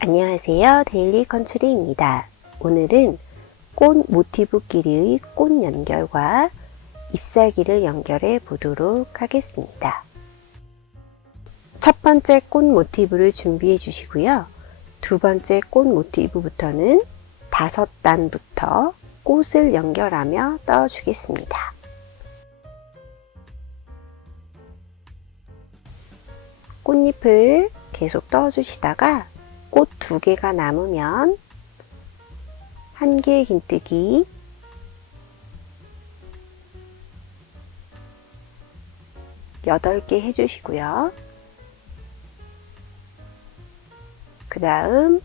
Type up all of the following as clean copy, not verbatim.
안녕하세요. 데일리 컨츄리입니다. 오늘은 꽃 모티브끼리의 꽃 연결과 잎사귀를 연결해 보도록 하겠습니다. 첫 번째 꽃 모티브를 준비해 주시고요. 두 번째 꽃 모티브부터는 5단부터 꽃을 연결하며 떠 주겠습니다. 꽃잎을 계속 떠 주시다가 꽃 2개가 남으면 1개의 긴뜨기, 8개 해주시고요. 그 다음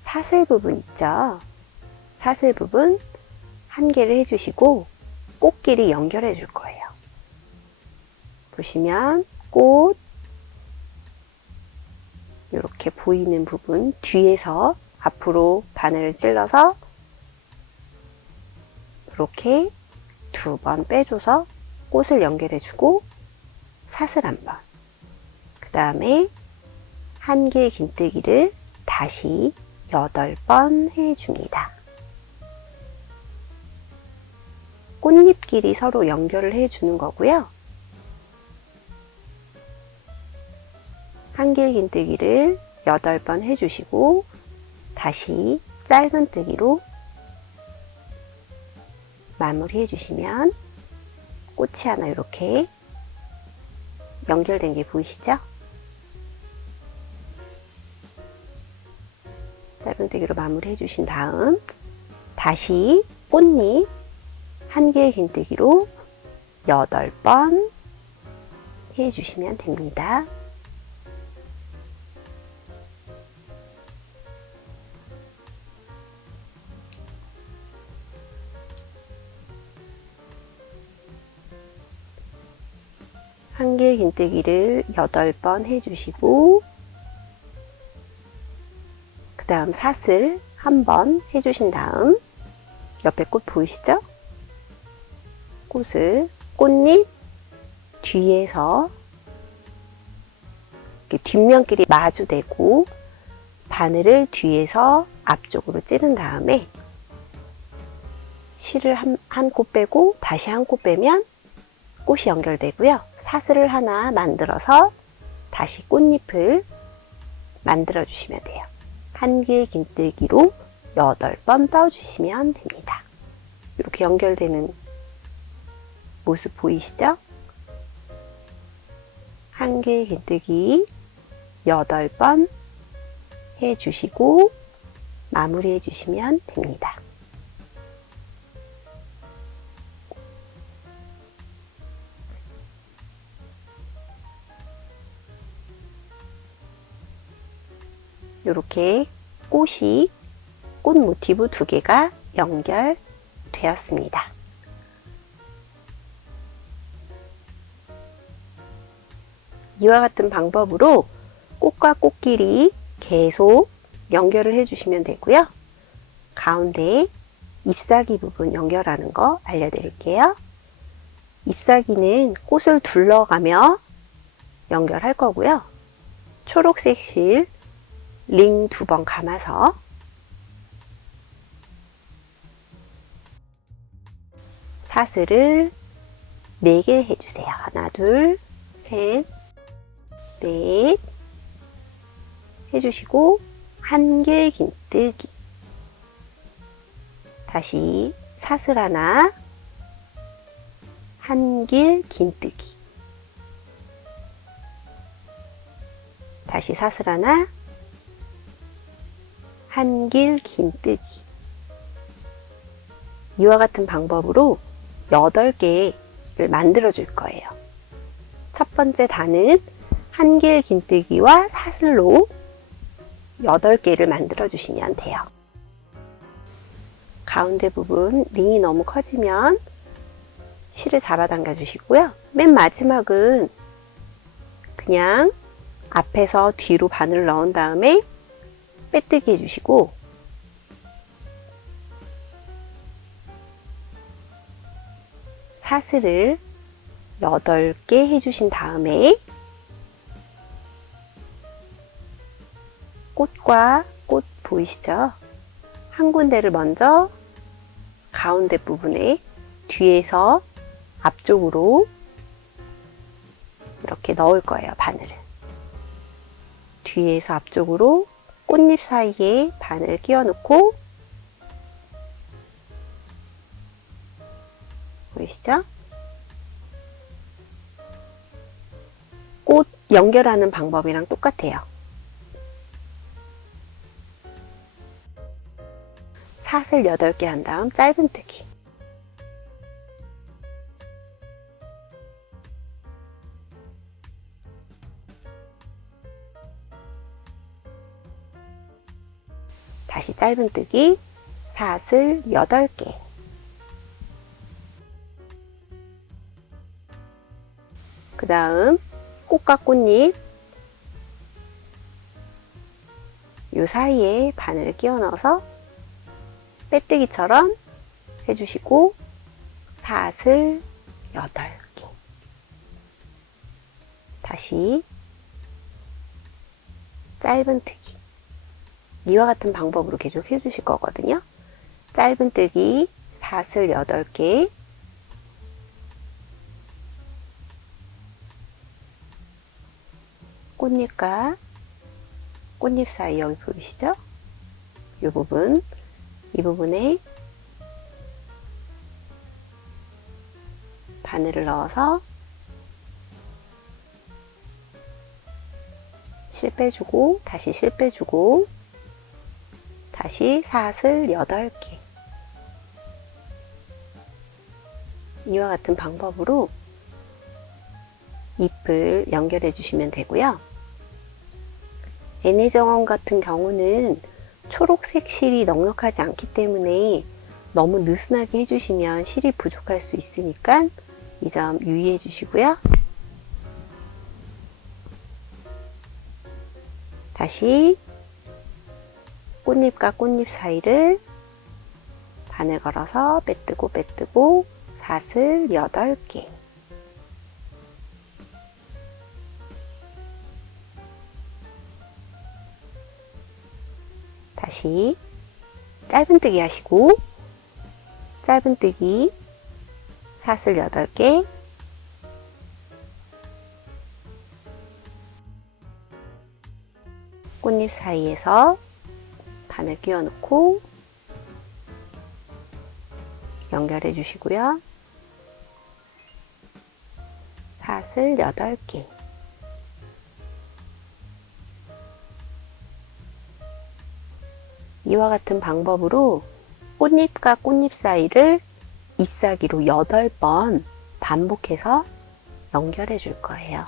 사슬 부분 있죠? 사슬 부분 1개를 해주시고 꽃끼리 연결해 줄 거예요. 보시면 꽃 이렇게 보이는 부분 뒤에서 앞으로 바늘을 찔러서 이렇게 2번 빼줘서 꽃을 연결해주고 사슬 1번, 그 다음에 1개의 긴뜨기를 다시 8번 해줍니다. 꽃잎끼리 서로 연결을 해주는 거고요. 1개의 긴뜨기를 8번 해주시고 다시 짧은 뜨기로 마무리 해주시면 꽃이 하나 이렇게 연결된 게 보이시죠? 짧은 뜨기로 마무리 해주신 다음 다시 꽃잎 1개의 긴뜨기로 8번 해주시면 됩니다. 한 개의 긴뜨기를 8번 해주시고 그 다음 사슬 1번 해주신 다음 옆에 꽃 보이시죠? 꽃을 꽃잎 뒤에서 이렇게 뒷면끼리 마주대고 바늘을 뒤에서 앞쪽으로 찌른 다음에 실을 한 코 빼고 다시 한 코 빼면 꽃이 연결되고요. 사슬을 하나 만들어서 다시 꽃잎을 만들어 주시면 돼요. 1개의 긴뜨기로 8번 떠주시면 됩니다. 이렇게 연결되는 모습 보이시죠? 1개의 긴뜨기 8번 해주시고 마무리 해주시면 됩니다. 이렇게 꽃 모티브 2개가 연결되었습니다. 이와 같은 방법으로 꽃과 꽃끼리 계속 연결을 해주시면 되고요. 가운데 잎사귀 부분 연결하는 거 알려드릴게요. 잎사귀는 꽃을 둘러가며 연결할 거고요. 초록색 실 링 2번 감아서 사슬을 4개 해주세요. 하나, 둘, 셋, 넷 해주시고 1개의 긴뜨기 다시 사슬 하나 1길 긴뜨기 다시 사슬 하나 1길 긴뜨기 이와 같은 방법으로 8개를 만들어 줄 거예요. 첫 번째 단은 1길 긴뜨기와 사슬로 8개를 만들어 주시면 돼요. 가운데 부분 링이 너무 커지면 실을 잡아당겨 주시고요. 맨 마지막은 그냥 앞에서 뒤로 바늘을 넣은 다음에 빼뜨기 해주시고 사슬을 8개 해주신 다음에 꽃과 꽃 보이시죠? 한 군데를 먼저 가운데 부분에 뒤에서 앞쪽으로 이렇게 넣을 거예요, 바늘을. 뒤에서 앞쪽으로 꽃잎 사이에 바늘을 끼워 넣고, 보이시죠? 꽃 연결하는 방법이랑 똑같아요. 사슬 8개 한 다음 짧은뜨기. 다시 짧은뜨기, 사슬 8개. 그 다음 꽃과 꽃잎 이 사이에 바늘을 끼워 넣어서 빼뜨기처럼 해주시고, 사슬 8개. 다시 짧은뜨기. 이와 같은 방법으로 계속 해주실 거거든요. 짧은뜨기, 사슬 8개. 꽃잎과 꽃잎 사이 여기 보이시죠? 이 부분, 이 부분에 바늘을 넣어서 실 빼주고, 다시 실 빼주고, 다시 사슬 8개. 이와 같은 방법으로 잎을 연결해 주시면 되고요. 애내정원 같은 경우는 초록색 실이 넉넉하지 않기 때문에 너무 느슨하게 해주시면 실이 부족할 수 있으니까 이 점 유의해 주시고요. 다시 꽃잎과 꽃잎 사이를 바늘 걸어서 빼뜨고 빼뜨고 사슬 8개. 다시 짧은뜨기 하시고, 짧은뜨기 사슬 8개, 꽃잎 사이에서 바늘 끼워 넣고 연결해 주시고요. 사슬 8개. 이와 같은 방법으로 꽃잎과 꽃잎 사이를 잎사귀로 8번 반복해서 연결해 줄 거예요.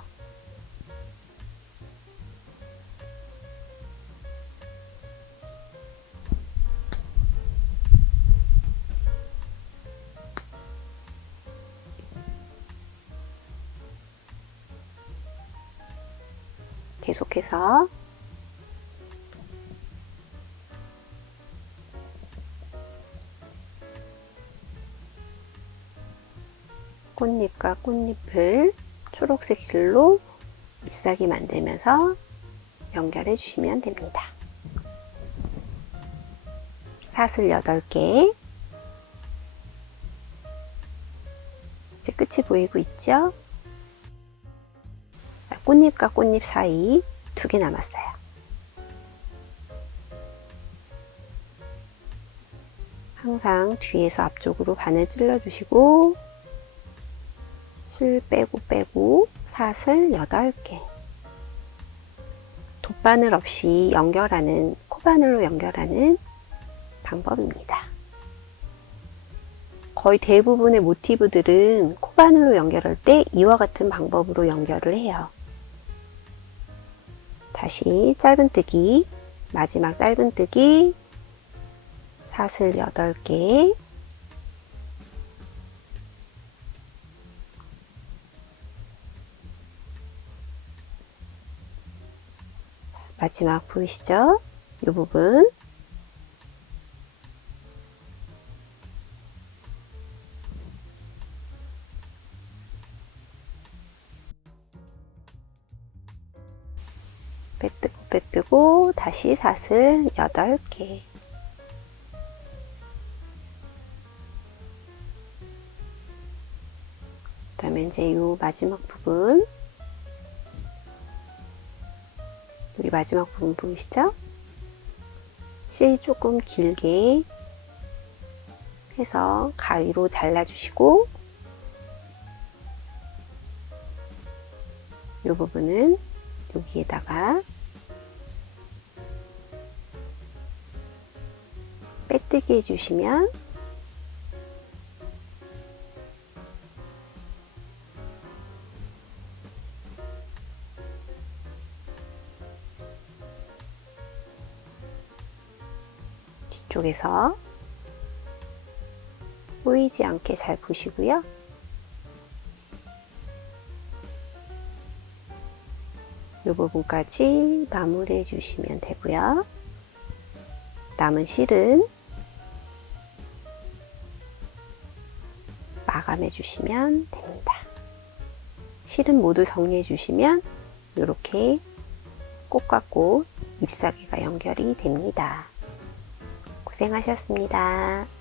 계속해서 꽃잎과 꽃잎을 초록색 실로 잎사귀 만들면서 연결해 주시면 됩니다. 사슬 8개. 이제 끝이 보이고 있죠? 꽃잎과 꽃잎 사이 2개 남았어요. 항상 뒤에서 앞쪽으로 바늘 찔러 주시고 실 빼고 빼고 사슬 8개. 돗바늘 없이 연결하는, 코바늘로 연결하는 방법입니다. 거의 대부분의 모티브들은 코바늘로 연결할 때 이와 같은 방법으로 연결을 해요. 다시 짧은뜨기, 마지막 짧은뜨기, 사슬 8개, 마지막 보이시죠? 이 부분 빼뜨고 다시 사슬 8개. 그다음에 이제 요 마지막 부분, 여기 마지막 부분 보이시죠? 실 조금 길게 해서 가위로 잘라주시고, 이 부분은 여기에다가 빼뜨기 해주시면 뒤쪽에서 보이지 않게 잘 보시고요. 이 부분까지 마무리해 주시면 되고요. 남은 실은 마감해 주시면 됩니다. 실은 모두 정리해 주시면 이렇게 꽃과 꽃 잎사귀가 연결이 됩니다. 고생하셨습니다.